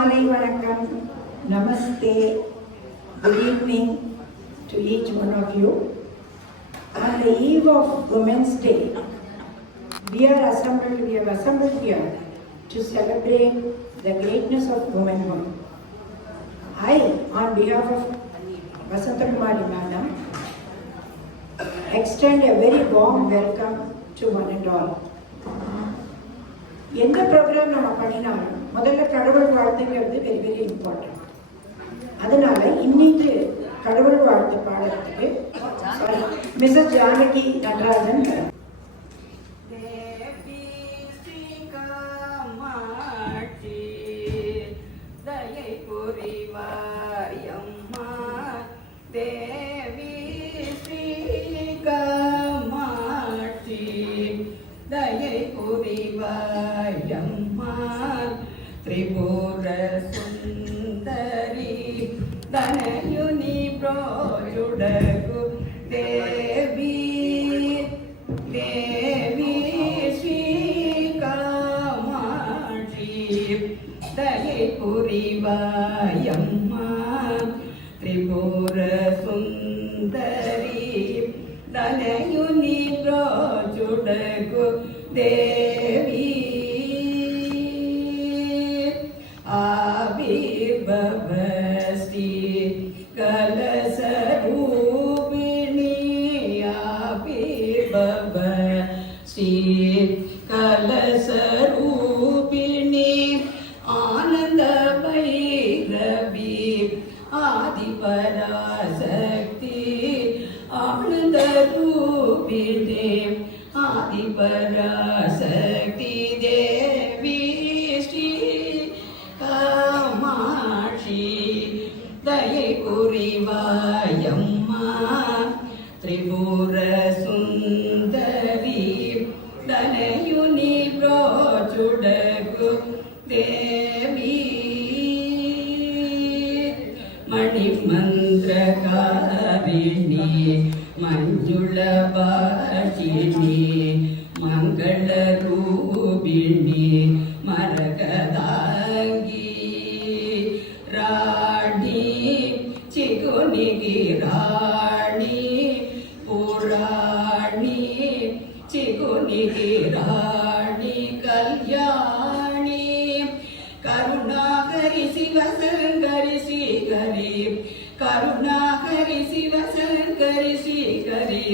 Malai Vanakkam, Namaste, good evening to each one of you. On the eve of Women's Day, we have assembled here to celebrate the greatness of womanhood. I, on behalf of Vasanta Kumari Madam, extend a very warm welcome to one and all. எந்த program நம்ம பண்ணினாலும் முதல்ல கடவுள் வாழ்த்துங்கிறது very important. அதனால இன்னைக்கு கடவுள் வாழ்த்து பாடத்துக்கு மிஸ்ஸஸ் ஜானகி நடராஜன் त्रिपुर सुंदरी धनयुनि प्रोजुडगु देवी देवी श्री कामाक्षी दये पुरिवायम्मा त्रिपुर सुंदरी धनयुनि प्रोजुडगु देवी आविर्भवस्ति कलशरूपिणी आविर्भवस्ति कलशरूपिणी आनंद भैरवी आदिपराशक्ति आनंद रूपिणी आदिपराशक्ति देवी दये पुरिवायम्मा त्रिपुर सुंदरी धनयुनि प्रोजुडगु देवी मणिमन्त्रकारिणी मंजुलभाषिणी मंगलरूपिणी मरकदांगी चिकुनिगी राणी पुराणी चिकुनिगी राणी कल्याणी करुणाकरि शिवशंकरि श्रीकरि करुणाकरि शिवशंकरि श्रीकरि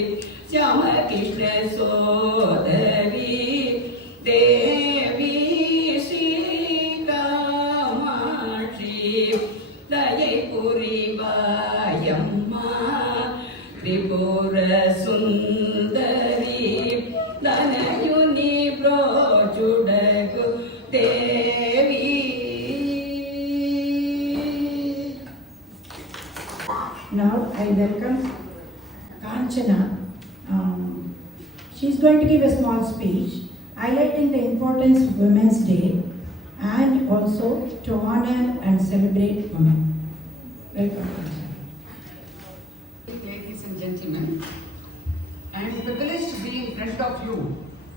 श्यामकृष्ण सोदरी देवी श्री कामाक्षी दये पुरिवायम्मा त्रिपुर सुंदरी धनयुनि प्रोजुडगु देवी. Now I welcome Kanchana. She is going to give a small speech highlighting the importance of Women's Day and also to honor and celebrate women. Welcome. Ladies and gentlemen, I am privileged to be in front of you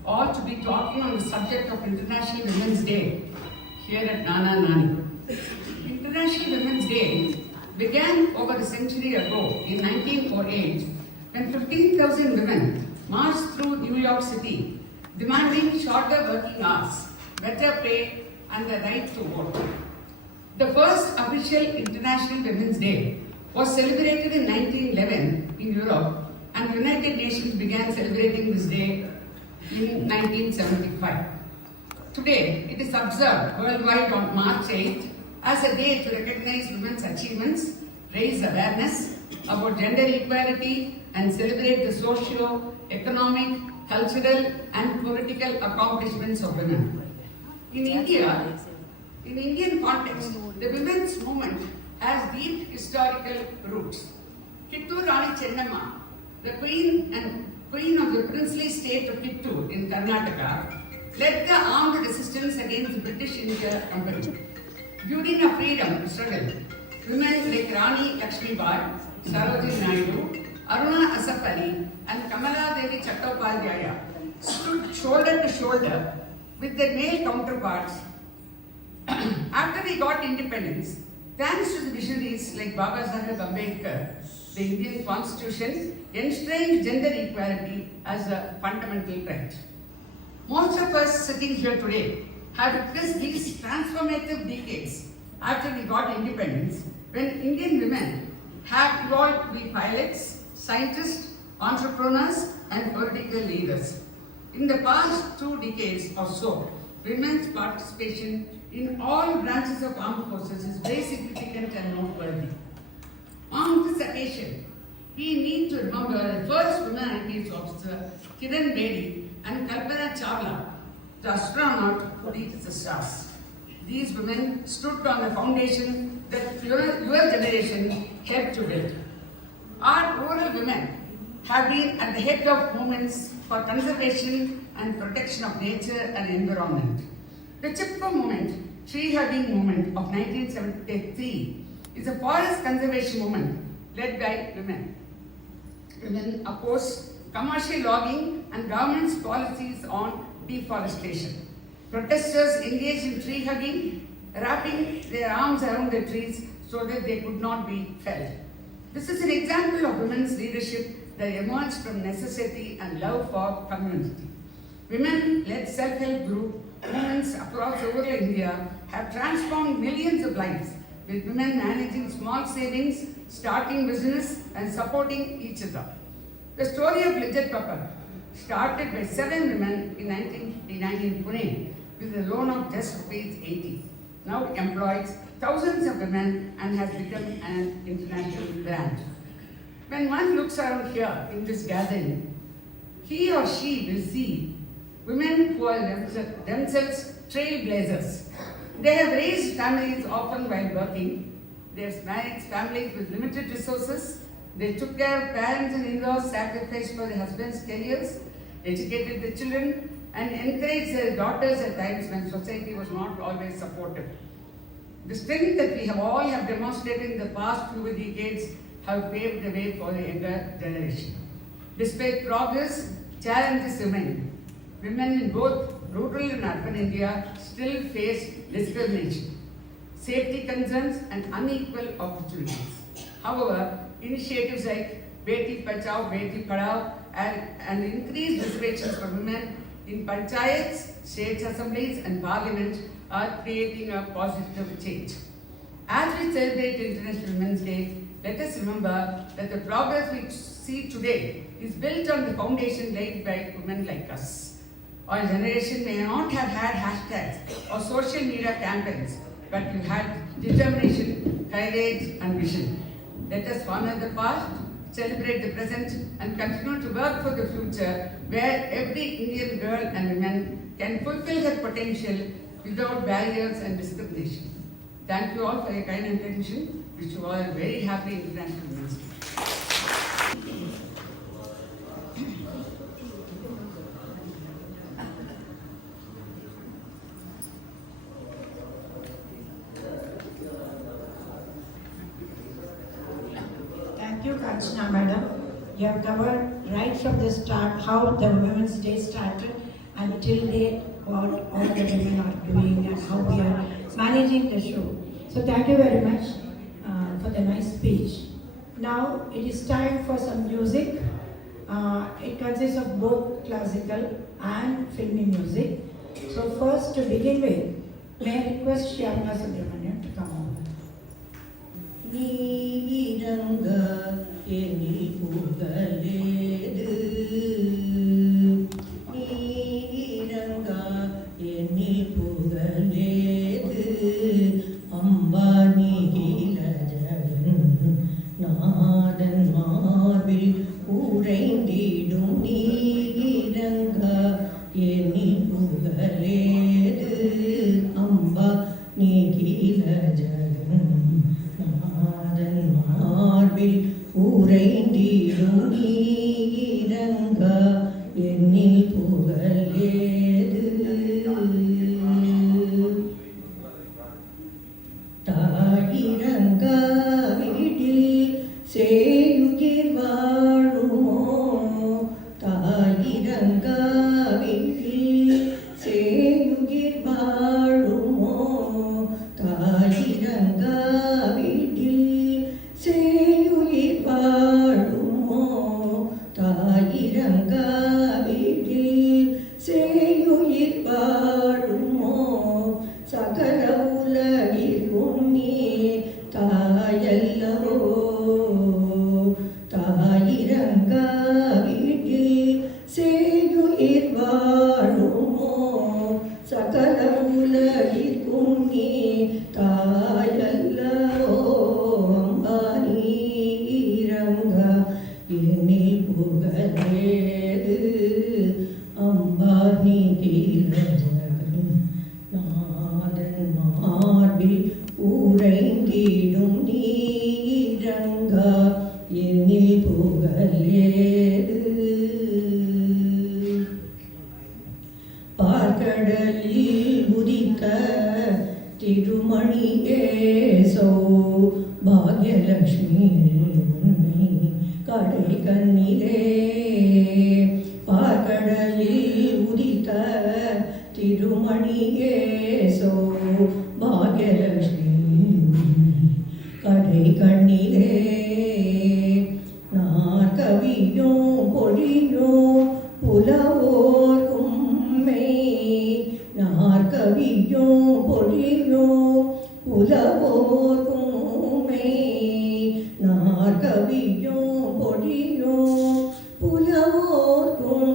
all to be talking on the subject of International Women's Day here at Nana Nani. International Women's Day began over a century ago in 1908 when 15,000 women marched through New York City demanding shorter working hours, better pay and the right to vote. The first official International Women's Day was celebrated in 1911 in Europe, and the United Nations began celebrating this day in 1975. Today, it is observed worldwide on March 8th as a day to recognize women's achievements, raise awareness about gender equality, and celebrate the socio-economic, cultural, and political accomplishments of women. In Indian context, the women's movement has deep historical roots. Kittur Rani Chennamma, the queen of the princely state of Kittur in Karnataka, led the armed resistance against the British India Company. During a freedom struggle, women like Rani Lakshmibai, Sarojini Naidu, Aruna Asaf Ali, and Kamala Devi Chattopadhyaya stood shoulder to shoulder with their male counterparts After we got independence, thanks to the visionaries like Baba Saheb Ambedkar, the Indian Constitution enshrined gender equality as a fundamental right. Most of us sitting here today have witnessed these transformative decades after we got independence, when Indian women have evolved to be pilots, scientists, entrepreneurs, and political leaders. In the past 2 decades or so, women's participation in all branches of armed forces is very significant and noteworthy. On this occasion, we need to remember the first women IPS officer, Kiran Bedi, and Kalpana Chawla, the astronaut who reached the stars. These women stood on the foundation that your generation helped to build. Our rural women have been at the head of movements for conservation and protection of nature and environment. The Chipko movement, Tree Hugging movement of 1973, is a forest conservation movement led by women. Women oppose commercial logging and government's policies on deforestation. Protesters engaged in tree hugging, wrapping their arms around the trees so that they could not be felled. This is an example of women's leadership that emerged from necessity and love for community. Women-led self-help group movements across rural India have transformed millions of lives, with women managing small savings, starting business, and supporting each other. The story of Lijjat Babbar started by 7 women in 1959 in Pune with a loan of just rupees 80. Now employs thousands of women and has become an international brand. When one looks around here in this gathering, he or she will see women who are themselves trailblazers. They have raised families often while working. They have managed families with limited resources. They took care of parents and in-laws, sacrificed for their husbands' careers, educated the children, and encouraged their daughters at times when society was not always supportive. The strength that we have all demonstrated in the past few decades have paved the way for the younger generation. Despite progress, challenges remain. Women in both rural and urban India still face discrimination, safety concerns, and unequal opportunities. However, initiatives like Beti Bachao, Beti Padhao, and increased reservations for women in panchayats, state assemblies, and parliament are creating a positive change. As we celebrate International Women's Day, let us remember that the progress we see today is built on the foundation laid by women like us. Our generation may not have had hashtags or social media campaigns, but you had determination, courage, and vision. Let us honor the past, celebrate the present, and continue to work for the future where every Indian girl and woman can fulfill her potential without barriers and discrimination. Thank you all for your kind attention. Wish you all a very happy International Women's Day. Thank you, Kanchana Madam. You have covered right from the start how the Women's Day started until date, what all the women are doing and how we are managing the show. So thank you very much for the nice speech. Now it is time for some music. It consists of both classical and filmy music. So first, to begin with, may I request Shyamala Subramanian to come on. நீரங்க எனில் புகழேது நீரங்க எனில் புகழேது அம்பா நீகில ஜகன் நாதன் மார்பில் உறைந்திடும் நீரங்க எனில் புகழேது அம்பா நீகில ஜகன் நாதன் மார்பில் உறைந்திடும் நீரங்க என்னில் புகழேது தாயிரங்க வீட்டில் சேயுகிர் வாழுமோ தாயிரங்க வீட்டில் சேயுகிர் வாழுமோ என்னில் புகழேது அம்பா நீதிரஜகன் நாதன் மார்பில் உறைந்திடும் நீரங்கா என்னில் புகழேது பார்க்கடலில் உதித்த திருமணியே பாக்யலட்சுமி உன்னை கடை கண்ணிலே பார்க்கடலில் உதித்த திருமணியே பாக்யலட்சுமி கடை கண்ணிலே நான் கவியும் பொழியும் புலவோர்க்கும் நாற்கவியும் பொழியும் புலவோர்க்குமே நாற்கவியும் பொழியும் புலவோர்க்குமே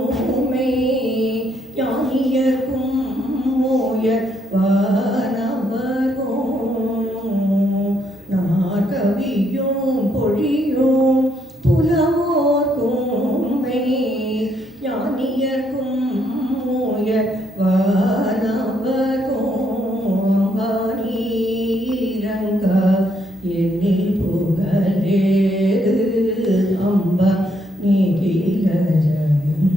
ஞானியர்க்கும் மோயர் வானவர்க்கும் நாற்கவியும் பொழியும் புலவோர்க்குமே ஞானியர்க்கும் மோயர் வானவர்கோம்பீரங்கா என்னில் புகழேது அம்பா நீதிலஜகம்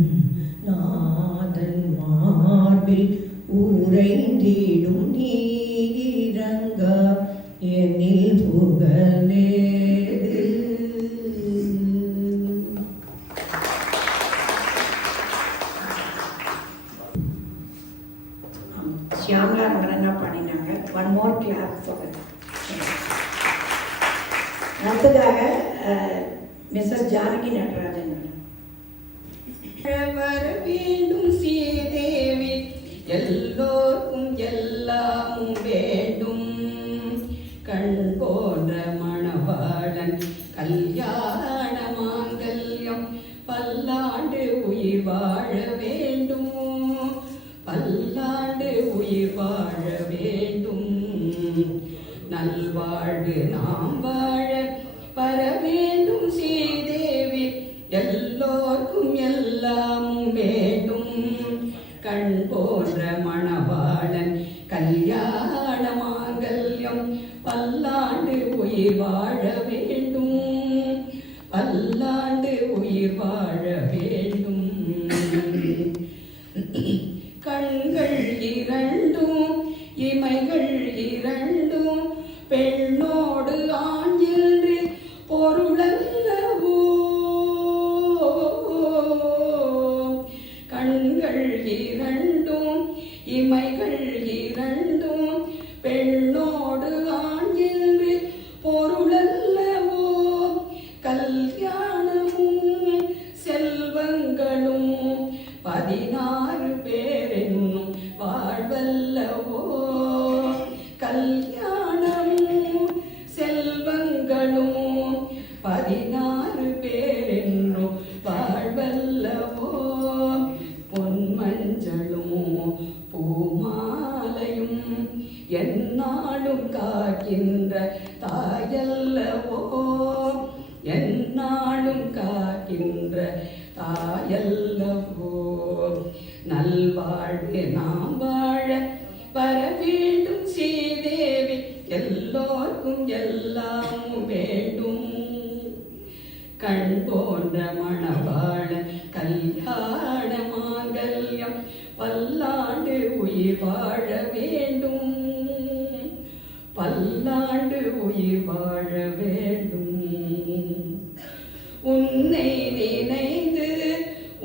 நாதன் மார்பில் உறைந்திடும் நீரங்கா என்னில் புகழேது. ஷியாமலா நடனா பாடினாங்க. ஒன் மோர் கிளாப் சொல்லுங்க. அடுத்ததாக மிஸ்ஸஸ் ஜானகி நடராஜன். வர வேண்டும் ஸ்ரீதேவி எல்லோருக்கும் எல்லாமும் வேண்டும் கண் போன்ற மணவாளன் கல்யாண மாங்கல்யம் பல்லாண்டு உயிர் வாழ வேண்டும் பல்லாண்டு உயிர் வாழ வேண்டும் நல்வாழ்வு நாம் வாழ வர வேண்டும் ஸ்ரீதேவி எல்லோர்க்கும் எல்லாமும் வேண்டும் கண் போன்ற மணவாளன் கல்யாண மாங்கல்யம் பல்லாண்டு உயிர் வாழ வேண்டும் பல்லாண்டு உயிர் வாழ வேண்டும் கண்கள் இரண்டும் இமைகள் இரண்டும் பெண்ணோடு ஆண் என்று பொருளல்லவோ கண்கள் இரண்டும் இமைகள் இரண்டும் பெண்ணோடு ஆண் என்று பொருளல்லவோ கல்யாணமும் செல்வங்களும் 16 பேர் என்னும் வாழ்வல்லவோ கல்யாணமும் செல்வங்களும் 16 பேர் என்னும் வாழ்வல்லவோ பொன்மஞ்சளும் பூமாலையும் எந்நாளும் காக்கின்ற தாயல்லவோ எந்நாளும் காக்கின்ற தாயல்லவோ நல்வாழ்வு நாம் வாழ வர வேண்டும் ஸ்ரீதேவி எல்லோர்க்கும் எல்லாம் வேண்டும் கண் போன்ற மணவாளன் கல்யாண மாங்கல்யம் பல்லாண்டு உயிர் வாழ வேண்டும் பல்லாண்டு உயிர் வாழ வேண்டும் உன்னை நினைந்து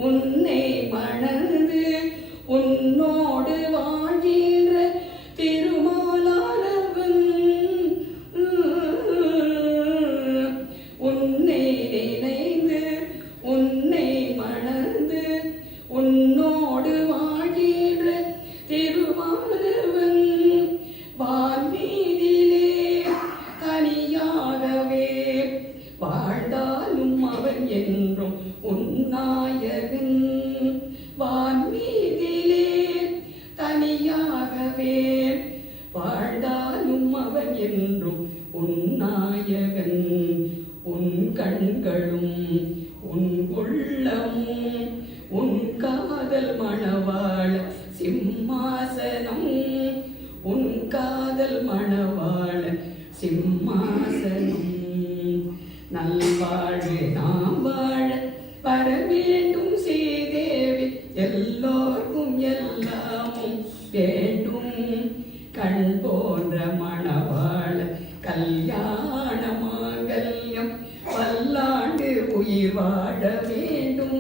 உன்னை மணந்து உன்னோடு வாழ்கின்ற திருமாலாளவன் உன்னை நினைந்து உன்னை மணந்து உன்னோடு வாழ்கின்ற திருமாலவன் வான்மீதிலே தனியாகவே வாழ்ந்தாலும் அவன் என்றும் உன்னாயகன் வான்மீதிலே தனியாகவே வாழ்ந்தாலும் அவன் என்றும் உன்னாயகன் உன் கண்களும் வாழ்வு நாம் வாழ வர வேண்டும் ஸ்ரீதேவி எல்லோர்க்கும் எல்லாமும் வேண்டும் கண் போன்ற மணவாழ கல்யாண மாங்கல்யம் பல்லாண்டு உயிர் வாழ வேண்டும்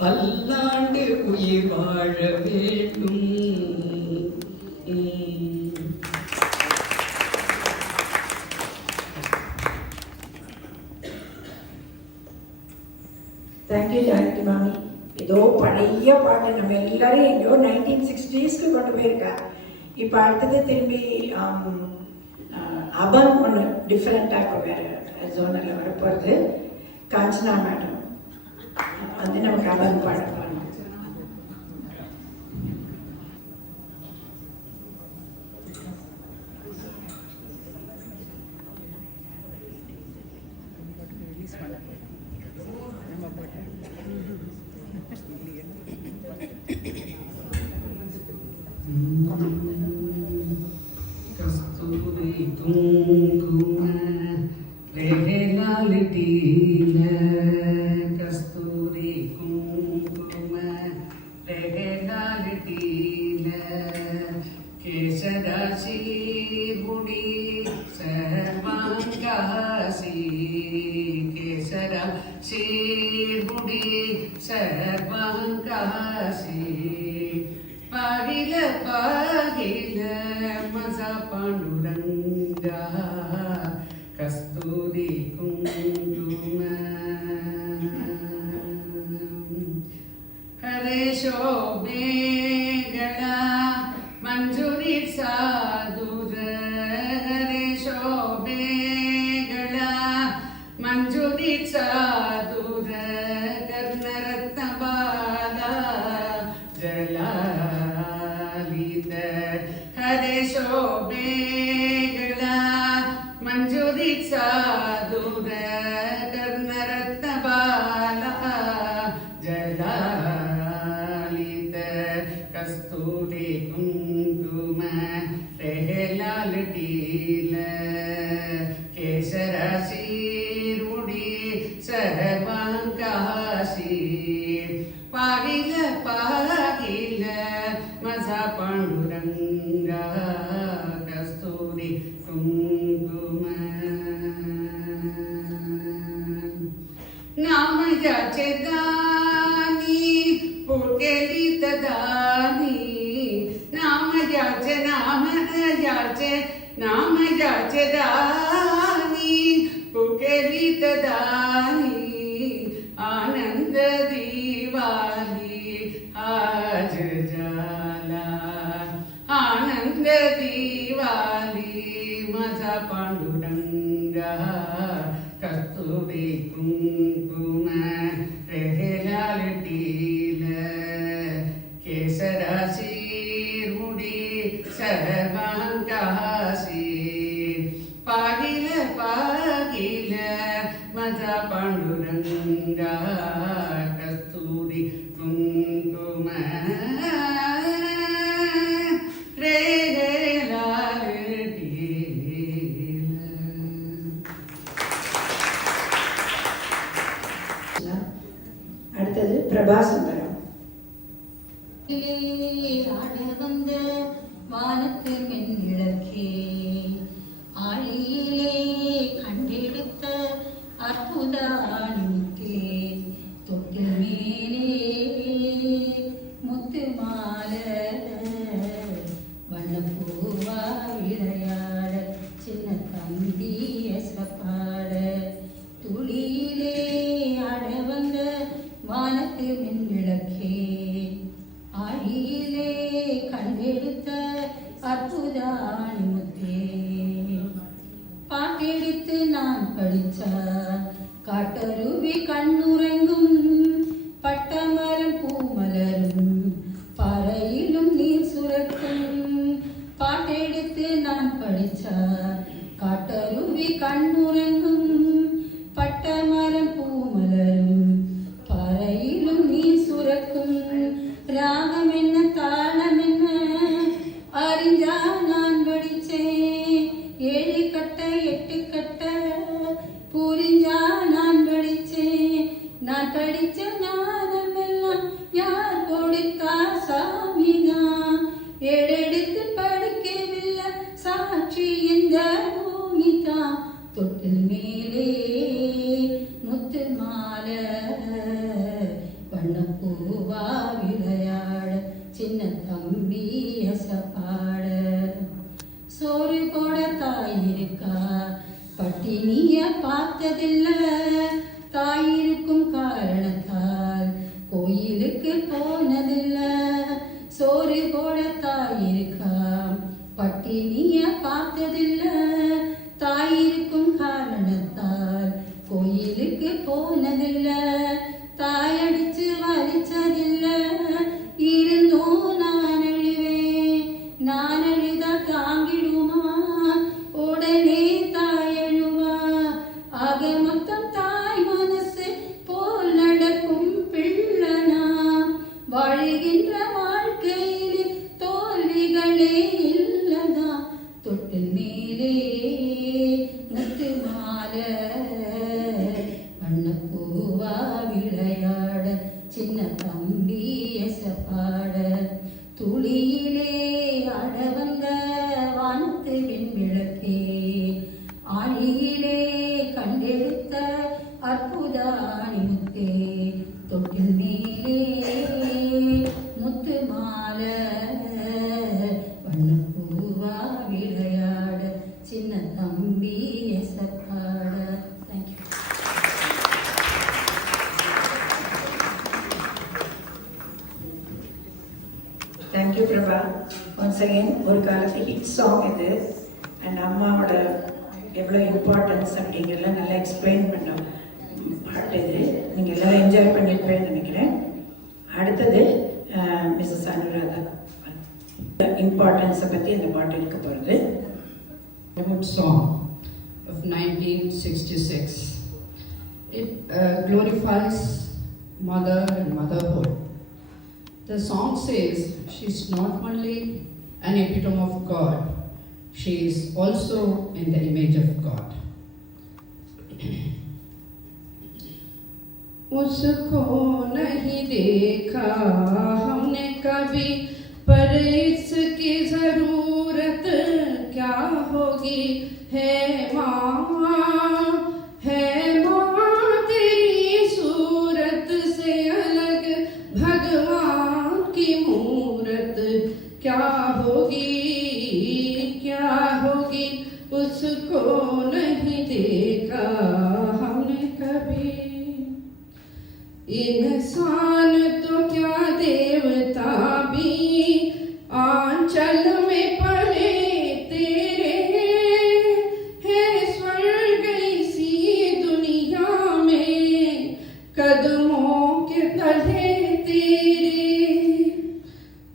பல்லாண்டு உயிர் வாழ வேண்டும். தேங்க்யூ ஜானகி மாமி. ஏதோ பழைய பாட்டு நம்ம எல்லாரும் எங்கேயோ 1960s கொண்டு போயிருக்கா. இப்போ அடுத்தது திரும்பி அபன் ஒன்று டிஃப்ரெண்ட்டாக இப்போ வேறு ஜோனரில் வரப்போகிறது. காஞ்சனா மேடம் வந்து நமக்கு அபன் பாட போகிறாங்க. கஸ்தூரி குங்கும ரெகலாலிட்டீல கஸ்தூரி குங்கும ரெகலாலிட்டீல கேசராசி முடி சர்வாங்காசி கேசராசி முடி சர்வாங்காசி பாகில பாகில மசா பாண்டுரங்கா கஸ்தூரி குங்கும ஹரே ಶೋಭೆಗಳ ಮಂಜುರಿ ಸಾಧುರ ಹರೇ ಶೋಭೆಗಳ ಮಂಜುರಿ ಸಾಧುರ ಕರ್ಣರತ್ನ ಬಾಲ ಜಲಾಲಿತ ಹರೇ ಶೋಭೆಗಳ ಮಂಜುರಿ ಸಾಧುರ ಕರ್ಣರತ್ನ ಬಾಲ ಜಲಾಲಿತ ಕಸ್ತೂರಿ ಕುಂಕುಮ ರೆಹಲಾಲಟೀಲ ಕೇಸರಾಶಿ ರೂಢಿ ಸರ್ವಾಂಕಾಶಿ ಪಾಗಿಲ ಪಾಗಿಲ ಮಜಾ ಪಾಂಡುರಂಗ ಕಸ್ತೂರಿ ಕುಂಕುಮ ನಾಮ ಯಾಚೆ ದಾನಿ ಪುಕೆಲಿತ ದಾನಿ ನಾಮ ಯಾಚೆ ದಾನಿ ಪುಕೆಲಿತ ದಾನಿ ಆನಂದ ದೀವಾಲಿ ಆಜ ಜಾಲ ಆನಂದ ದೀವಾಲಿ ಮಜಾ ಪಾಂಡುರಂಗ ಕಸ್ತೂರಿ ಕುಂಕುಮ ರೆಹಲಾಲಟೀಲ ಕೇಸರಾಶಿ ರೂಢಿ ಸರ್ವಾಂಕಾಶಿ ಪಾಗಿಲ ಪಾಗಿಲ ಮಜಾ ಪಾಂಡುರಂಗ ಕಸ್ತೂರಿ ಕುಂಕುಮ அடுத்தது பிரபாசுந்தரம். ஆட வந்த வானத்து மென்னிழக்கே ஆழியிலே கண்டெடுத்த அற்புத ஆணிக்கே தொட்டு மேலே முத்து மால வண்ணப்பூவா விளையாட சின்ன தம்பி எசப்பாட துளியிலே ஆட வந்த வானத்து மின்விளக்கே ஆழியிலே கண்டெடுத்த அற்புத ஆணிமுத்தே பாட்டெடுத்து நான் படிச்சா காட்டருவி கண்ணுறங்கும் பட்டமரம் பூமலரும் பாறையிலும் நீர் சுரக்கும் பாட்டெடுத்து நான் படிச்சா காட்டருவி கண்ணுறங்கும் பட்டமரம் பூமலரும் பாறையிலும் நீர் போனதில்ல தாயடிச்சு வலிச்சதில்ல இருந்தோ நான் அழுதா தாங்கிடுமா உடனே தாயழுவா ஆக மொத்தம் தாய் மனசு போல் நடக்கும் பிள்ளனா வாழ்கின்ற வாழ்க்கையிலே தோல்விகளே இல்லதா தொட்டில் மேலே முத்து மாலை வண்ணப்பூவா விளையாட சின்ன தம்பி எசப்பாட துளியிலே அடவந்த வானத்து வெண்விளக்கே ஆழியிலே கண்டெடுத்த அற்புத அணிமுத்தே தொட்டில் மேலே முத்து மாலை வண்ணப்பூவா விளையாட சின்ன தம்பி எசப்பாட. Thank you. Thank you Prabha. Once again ஒரு காலத்து ஹிட் சாங் இது. அண்ட் அம்மாவோட எவ்வளோ இம்பார்ட்டன்ஸ் அப்படிங்கிறத நல்லா எக்ஸ்பிளைன் பண்ண பாட்டு இது. நீங்கள் எல்லோரும் என்ஜாய் பண்ணியிருப்பேன்னு நினைக்கிறேன். அடுத்தது மிஸ்ஸஸ் அனுராதா இம்பார்ட்டன்ஸை பற்றி அந்த பாட்டு இருக்க போகிறது. Song of 1966. It glorifies mother and motherhood. The song says she's not only an epitome of God, she is also in the image of God. उसको नहीं देखा हमने कभी पर इसकी जरूरत क्या होगी है माँ तेरी सूरत से अलग भगवान की मूरत क्या होगी उसको नहीं देखा हमने कभी इंसान तो क्या देवता भी आंचल में पले तेरे है स्वर्ग इसी दुनिया में कदमों के तले तेरे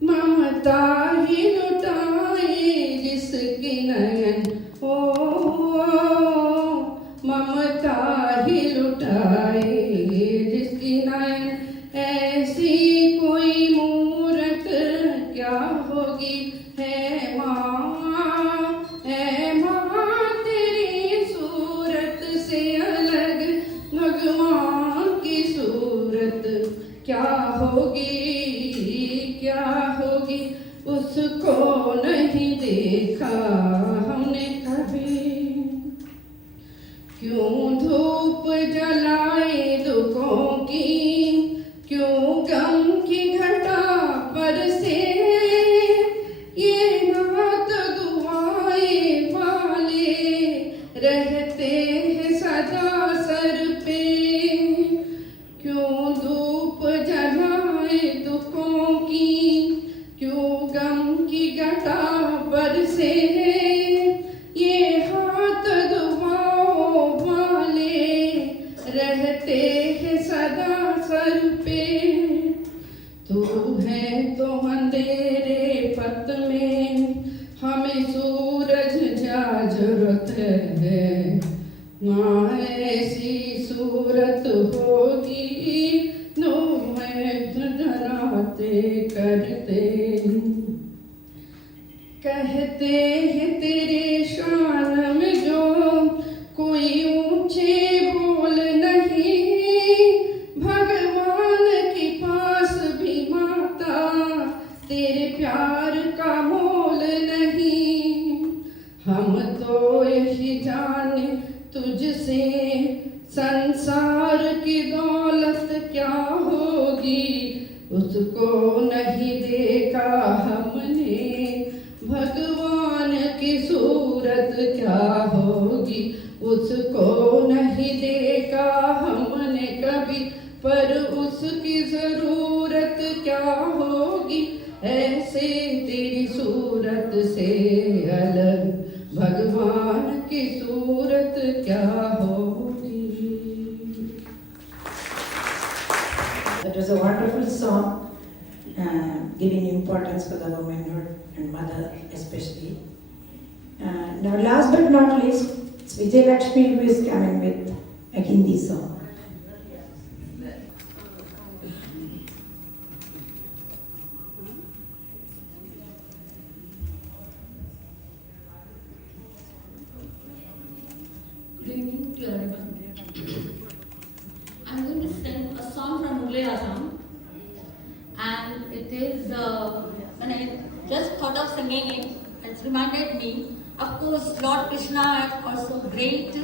ममता ही लुटाए जिसके नयन ओ ममता ही लुटाए जिसकी नयन ऐसी कोई मूरत क्या होगी है माँ तेरी सूरत से अलग भगवान की सूरत क्या होगी उसको नहीं देखा हमने कभी क्यों धूप जलाए दुखों की क्यों गम की घटा बरसे ये नात दुआए वाले रहते हैं सदा सर पे क्यों धूप जलाए दुखों की क्यों गम की घटा बरसे ये हाथ दुआओं वाले रहते हैं सदा सर पे तू है तो अंधेरे पत में हमें सूरज जा जरूरत है ना ऐसी सूरत होगी नो है जनाते करते कहते हैं तेरे शान में जो कोई ऊंचे बोल नहीं भगवान के पास भी माता तेरे प्यार का मोल नहीं हम तो यही जाने तुझसे संसार की दौलत क्या होगी उसको नहीं देखा हमने भगवान की सूरत क्या होगी उसको नहीं देखा हमने कभी पर उसकी जरूरत क्या होगी ऐसे तेरी सूरत से अलग भगवान की सूरत क्या होगी. That was a wonderful song, giving importance for the womanhood and mother especially. Now last but not least, it's Vijay Lakshmi who is coming with a Hindi song. Good evening to everyone. I'm going to sing a song from Mughal Azam, and it is when I just thought of singing it, it's reminded me. Of course, Lord Krishna has also great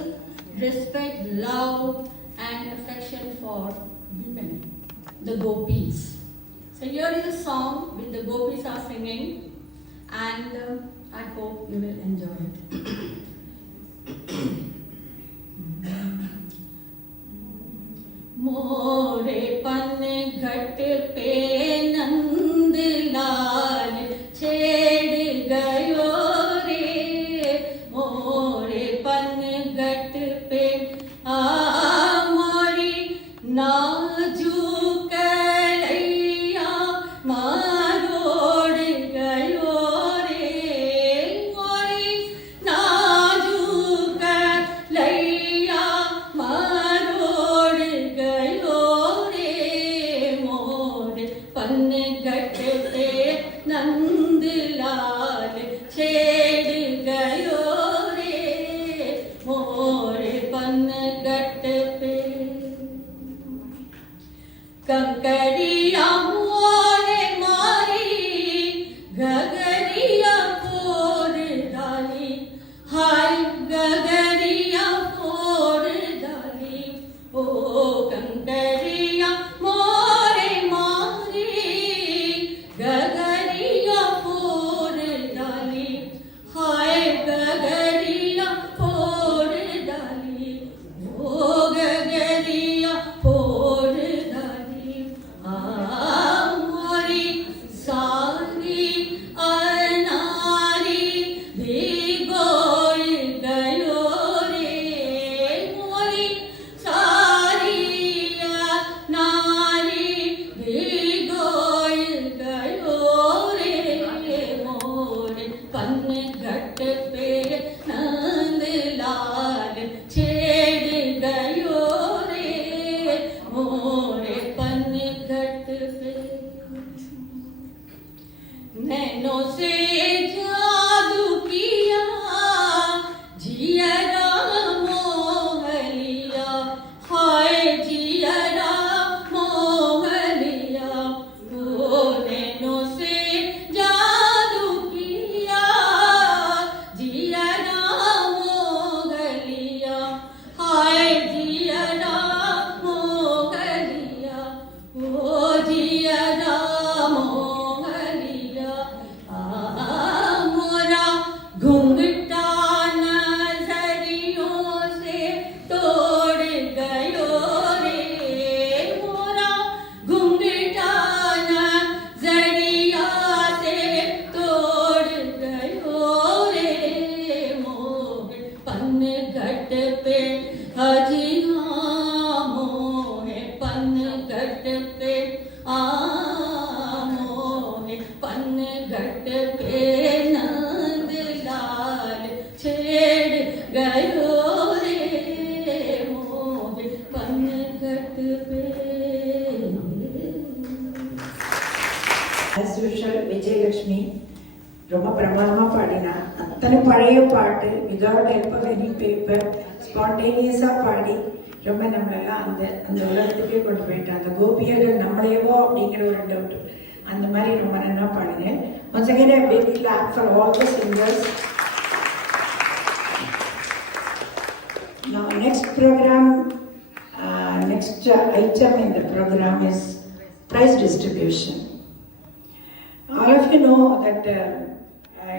respect, love, and affection for women, the gopis. So here is a song which the gopis are singing, and I hope you will enjoy it. मोरे पन घट पे नंद लाल छेड़ गयो रे, मोरे पन घट पे मोरी नाजुक लैया मारोड़ गयो रे, मोरी नाजुक लैया मारोड़ गयो रे, मोर पन घट पे नंद लाल छेड़ गयो रे, मोर पन घट पे कंकरिया मोरे मारी गगरिया फोर डाली, हाय गगरिया फोर डाली, ओ कंकरिया मोरे मारी गगरिया फोर डाली, हाय गगरिया फोर डाली, ओ गगरिया फोर डाली, मोरी सारी अनारी भिगोय गयो रे, मोरी सारी अनारी भिगोय गयो रे, मोर पन घट पे नंद लाल छेड़ गयो रे, मोर पन घट पे नैनों से जादू किया जियरा मोह लिया, हाय जियरा मोह लिया, ओ नैनों से जादू किया जियरा मोह लिया, हाय जियरा मोह लिया, ओ जियरा मोह लिया, मोरा घुंघटा नजरियों से तोड़ गयो रे, मोरा घुंघटा नजरिया से तोड़ गयो रे, मोर पन घट पे हजिया, मोहे पन घट पे मोहे पन घट पे नंद लाल छेड़ गयो रे, मोहे पन घट पे. As usual, Vijay Lakshmi ரொம்ப பிரமாதமா பாடினா. அத்தனை பழைய பாட்டு without help of any paper ஸ்பான்டேனியஸா பாடி ரொம்ப நம்மளெல்லாம் அந்த அந்த உலகத்துக்கே கொண்டு போயிட்டான். அந்த கோபியர்கள் நம்மளையவோ அப்படிங்கிற ஒரு டவுட். அந்த மாதிரி ரொம்ப நல்லா பாடுங்க. Once again a big clap for all the singers. Now next program, next item in the program is prize distribution. All of you know that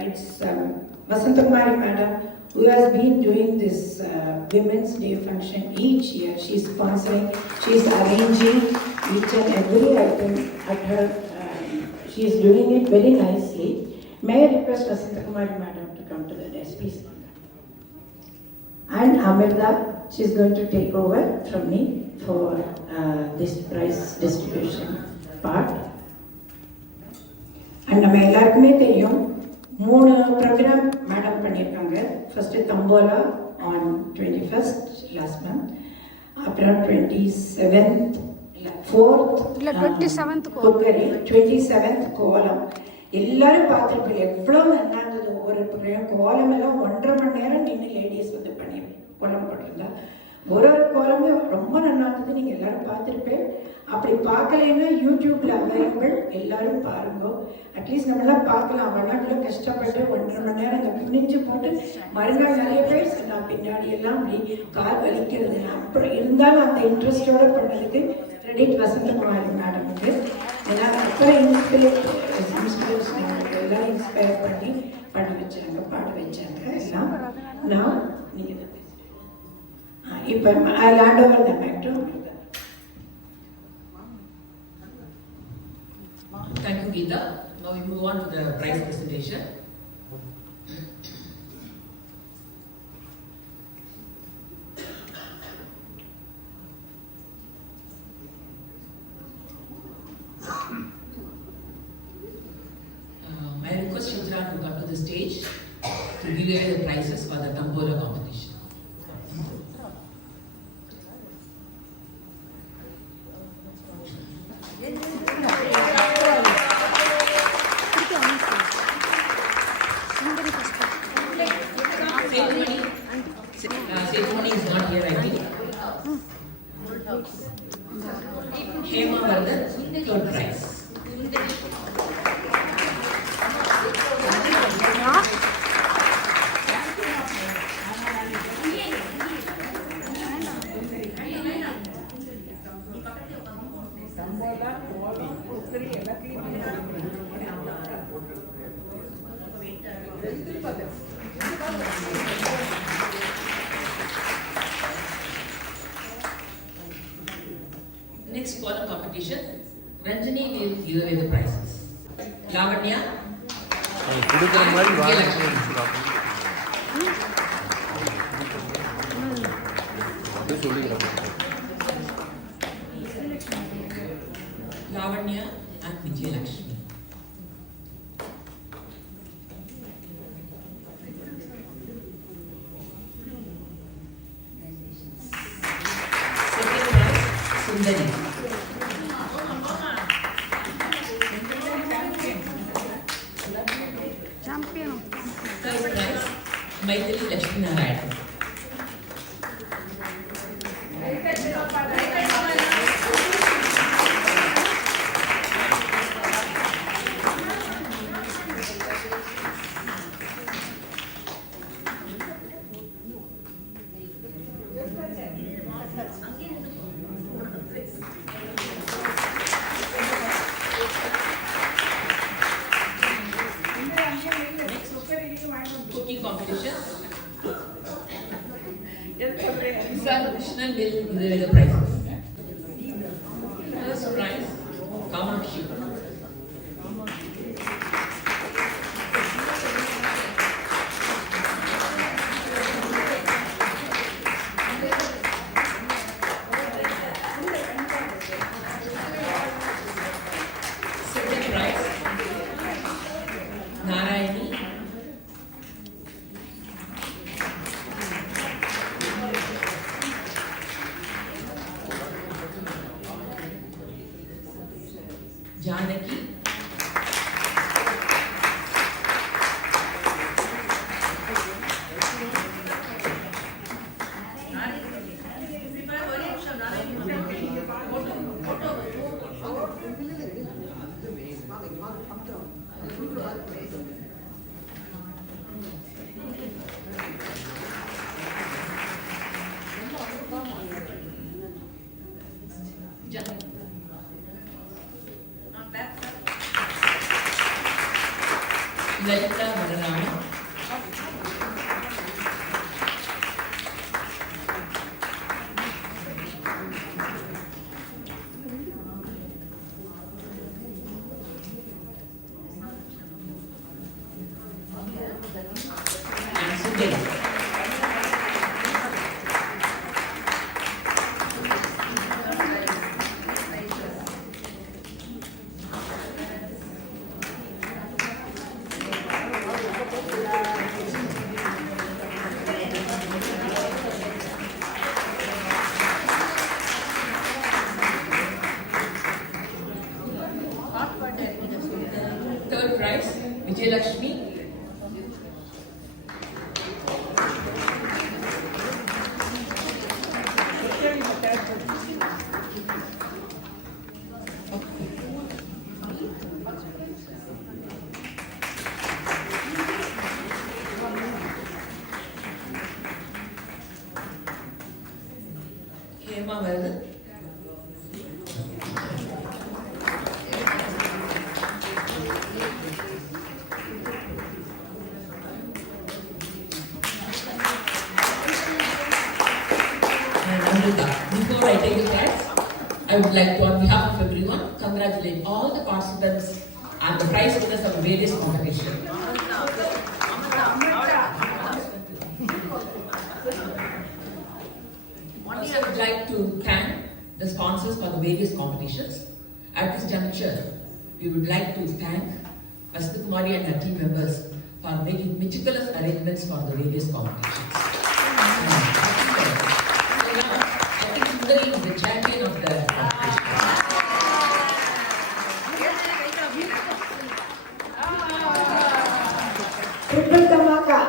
it's Vasanta Kumari Madam who has been doing this Women's Day function each year. She is sponsoring, she is arranging each and every item at her. She is doing it very nicely. May I request Vasanta Kumari Madam to come to the desk, please. And Amirda, she is going to take over from me for this prize distribution part. And நம்ம எல்லாருக்குமே தெரியும் 3 program madam பண்ணியிருக்காங்க. First tambola on 21st last month, அப்புறம் 27th 4th cookery, 27th கோலம். எல்லாரும் பார்த்துருப்பீங்க எவ்வளோ நல்லா இருந்தது. ஒவ்வொரு கோலம் எல்லாம் 1.5 மணி நேரம் நின்று லேடிஸ் வந்து பண்ணி கோலம் போட்டிருந்தா ஒரு கோலமும் ரொம்ப நல்லா இருந்தது. நீங்கள் எல்லாரும் பார்த்துருப்பேன். அப்படி பார்க்கலைன்னா யூடியூப்ல அவைலபிள், எல்லாரும் பாருங்க. அட்லீஸ்ட் நம்மளாம் பார்க்கலாம். அவனால கஷ்டப்பட்டு 1.5 மணி நேரம் அங்கே குனிஞ்சு போட்டு மறுநாள் நிறைய பேர் சொன்னா பின்னாடி எல்லாம் அப்படி கால் வலிக்கிறது. அப்படி இருந்தாலும் அந்த இன்ட்ரெஸ்டோட பண்ணதுக்கு கிரெடிட் வசந்தகுமாரி மேடமுக்கு. ஏன்னா அப்புறம் இன்ஸ்பிரேஷன் எல்லாம் இன்ஸ்பயர் பண்ணி பண்ண வச்சாங்க, பாட வச்சாங்க எல்லாம். நான் நீங்கள் இப்போ I'll hand over the mic to Amrita. Thank you, Geeta. Now we move on to the prize presentation. May I request Chitra to come to the stage to give away the prizes for the Tambola competition. Sethumani is not here, I think. Hema Vardhan, third prize. Next column competition, Ranjani will give away the prizes. Lavanya, Lavanya and Vijayalakshmi. Second prize, Sundari. Third prize, Maithili Lakshmi Narayan. Cooking competition. Sun Krishnan will give away the prizes. First prize, Kamakshi. Second prize, Narayani. Janaki. Lalita Vararama. And Sundari. would like to, on behalf of everyone, congratulate all the participants and the prize winners of various competitions. Also, I would like to thank the sponsors for the various competitions. At this juncture, we would like to thank Asmita Kumari and her team members for making meticulous arrangements for the various competitions. I think Sundari is the champion of the competition. Triple Dhamaka.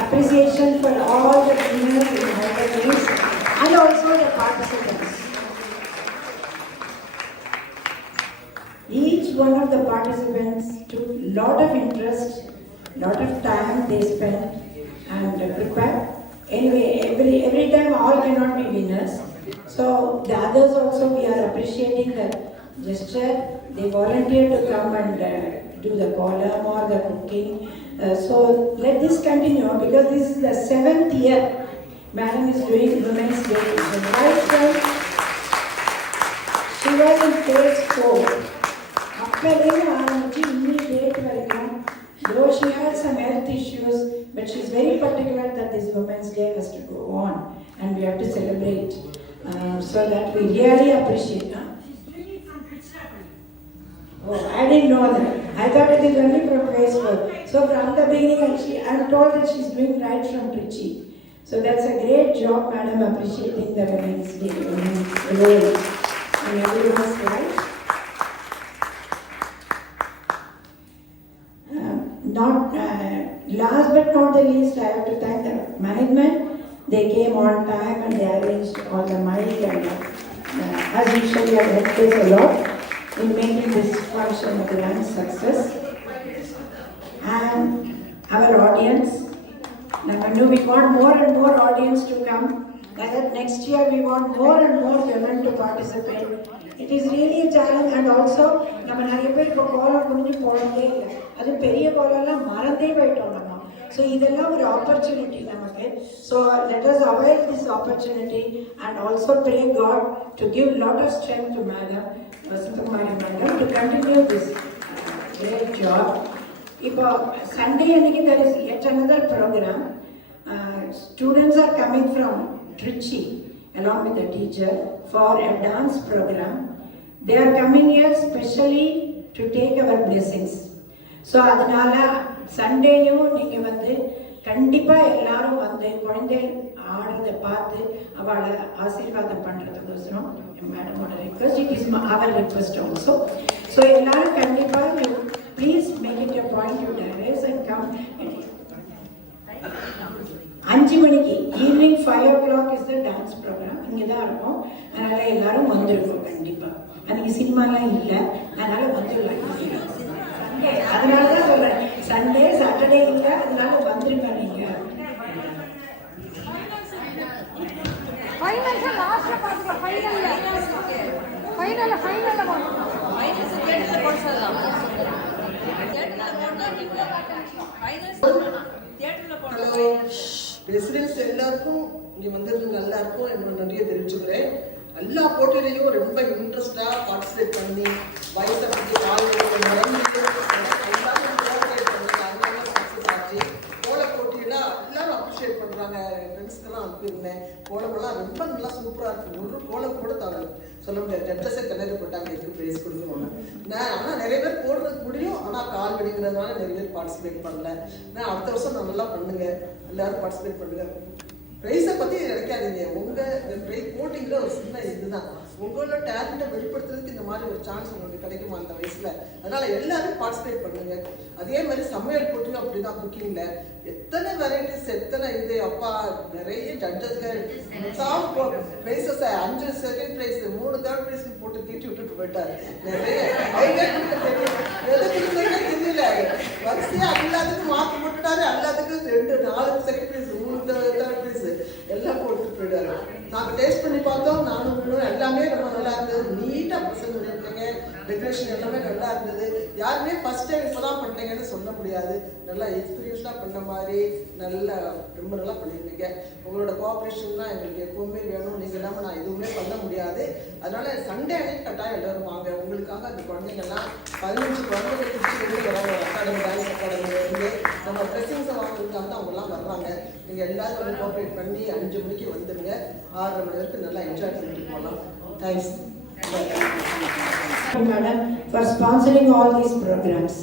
Appreciation for all the winners in all the games and also the participants. Each one of the participants took lot of interest, lot of time they spent and prepared. Anyway, every time all cannot be winners. So the others also we are appreciating the gesture. They volunteered to come and do the column or the cooking. So let this continue because this is the 7th year Madam is doing Women's Day. The right time she was in phase 4. Though she had some health issues, but she is very particular that this Women's Day has to go on and we have to celebrate. So that we really appreciate. Oh, I didn't know that. I thought it is only from phase 4. So from the beginning, I am told that she is doing right from Trichy. So that's a great job, Madam, appreciating the Women's Day, women's role in everyone's life. Last but not the least, I have to thank the management. They came on time and they arranged all the mic and as usual, they have helped us a lot in making this function a grand success. And our audience, now we want more and more audience to come. Like that next year we want more and more women to participate. It is really a challenge and also நம்ம நிறைய பேர் இப்போ கோலம் முடிஞ்சு போனதே இல்லை. அது பெரிய கோலம்லாம் மறந்தே போயிட்டோம் நம்ம. So இதெல்லாம் ஒரு opportunity நமக்கு. So let us avail this opportunity and also pray God to give lot of strength to Madam Asmita Kumari Madam to continue this great job. இப்போ Sunday அன்னைக்கு there is yet another program. Students are coming from Trichy along with the teacher for a dance program. They are coming here specially to take our blessings. So அதனால சண்டேயும் நீங்க வந்து கண்டிப்பா எல்லாரும் வந்து குழந்தை ஆடுறதை பார்த்து அவளை ஆசீர்வாதம் பண்றதுக்கோசரம் மேடமோட request. It is our request also. So எல்லாரும் கண்டிப்பா you please make it a point you டைரஸ் and come. 5 மணிக்கு evening 5 o'clock is the dance program. இங்கே தான் இருக்கும். அதனால எல்லாரும் வந்துருக்கோம் கண்டிப்பா. அன்னைக்கு சினிமாலாம் இல்லை, அதனால வந்துடலாம். அதனால தான் சொல்றேன், சண்டே சாட்டர்டே இல்லை, அதனால வந்துருங்க நீங்க. ரெசிடென்ஸ் எல்லாருக்கும் நீ வந்திருந்து நல்லா இருக்கும் என்னோட நன்றியை தெரிவிச்சுக்கிறேன். எல்லா போட்டியிலையும் ரொம்ப இன்ட்ரெஸ்டா பார்ட்டிசிபேட் பண்ணி வயசை பற்றி கோல போட்டியில எல்லாரும் அப்ரிஷியேட் பண்றாங்க. ஃப்ரெண்ட்ஸ்க்கெல்லாம் அனுப்பியிருந்தேன். கோலமெல்லாம் ரொம்ப நல்லா சூப்பரா இருக்கு. ஒரு கோலம் கூட சொல்ல முடியாது. ஜட்ஜஸே கலரி போட்டாங்க, எதுக்கு பிரைஸ் கொடுக்கணும். ஆனால் நிறைய பேர் போடுறதுக்கு முடியும், ஆனால் கால் வெடிக்கிறதுனால நிறைய பேர் பார்ட்டிசிபேட் பண்ணல. நான் அடுத்த வருஷம் நான் நல்லா பண்ணுங்க, எல்லாரும் பார்ட்டிசிபேட் பண்ணுங்க. ப்ரைஸை பற்றி நினைக்காதீங்க. உங்கள் போட்டிங்கிற ஒரு சின்ன இதுதான். உங்களோட டேலண்ட்டை வெளிப்படுத்துறதுக்கு இந்த மாதிரி ஒரு சான்ஸ் உங்களுக்கு கிடைக்குமா அந்த வயசில். அதனால எல்லாரும் பார்ட்டிசிபேட் பண்ணுங்க. அதே மாதிரி சமையல் போட்டியும் அப்படிதான். குக்கிங்ல எத்தனை வெரைட்டிஸ், எத்தனை இது அப்பா, நிறைய ஜட்ஜஸ்கள் prizes 5 second prize 3 third prize போட்டு தீட்டி விட்டுட்டு போயிட்டாரு. நிறைய தெரியல, வரிசையா எல்லாத்துக்கும் மார்க் போட்டுட்டாரு. எல்லாத்துக்கும் 2 4 செகண்ட் ப்ரைஸ் 3 தேர்ட் ப்ரைஸ் எல்லாம் போட்டுட்டு போயிட்டாரு. நான் டேஸ்ட் பண்ணி பார்த்தோம், நானும் எல்லாமே ரொம்ப நல்லா இருந்தது. நீட்டாக ப்ரெசென்ட் பண்ணியிருந்தீங்க, டெக்கரேஷன் எல்லாமே நல்லா இருந்தது. யாருமே ஃபர்ஸ்ட் டைம் இப்போ தான் பண்ணிட்டீங்கன்னு சொல்ல முடியாது. நல்லா எக்ஸ்பீரியன்ஸ்டாக பண்ண மாதிரி நல்லா ரொம்ப நல்லா பண்ணியிருந்தீங்க. உங்களோட கோஆப்ரேஷன் தான் எங்களுக்கு எப்பவுமே வேணும். நீங்கள் இல்லாமல் நான் எதுவுமே பண்ண முடியாது. அதனால சண்டே அன்னைக்கு கட்டாயம் எல்லோரும் வாங்க. உங்களுக்காக அந்த குழந்தைங்கள்லாம் 15 குழந்தைங்க பிடிச்சி வராங்க. அகாடமி டான்ஸ் அகாடமிலேருந்து நம்ம ட்ரெஸ்ஸிங்ஸை வாங்குறதுக்காக தான் அவங்கெல்லாம் வர்றாங்க. நீங்கள் எல்லாரும் வந்து கோஆப்ரேட் பண்ணி 5 மணிக்கு வந்துடுங்க. 6:30 மணி வரைக்கும் நல்லா என்ஜாய் பண்ணிட்டு போகலாம். Thanks Madam, for sponsoring all these programs.